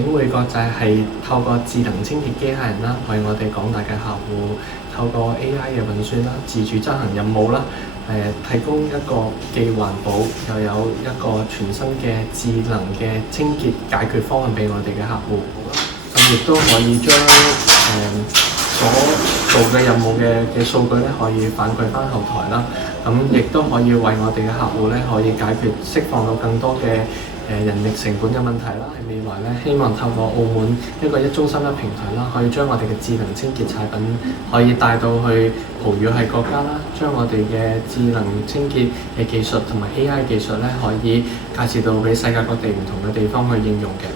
領匯國際係透過智能清潔機械人啦，為我哋廣大嘅客戶透過 AI 嘅運算啦，自主執行任務啦，提供一個既環保又有一個全新嘅智能嘅清潔解決方案俾我哋嘅客戶。咁亦都可以將所做嘅任務嘅數據咧，可以反饋翻後台啦。咁亦都可以為我哋嘅客戶咧，可以解決釋放到更多嘅人力成本嘅問題啦。喺未來咧，希望透過澳門一個一中心一平台啦，可以將我哋嘅智能清潔產品可以帶到去葡語系國家啦，將我哋嘅智能清潔嘅技術同埋 AI 技術咧，可以介紹到俾世界各地唔同嘅地方去應用嘅。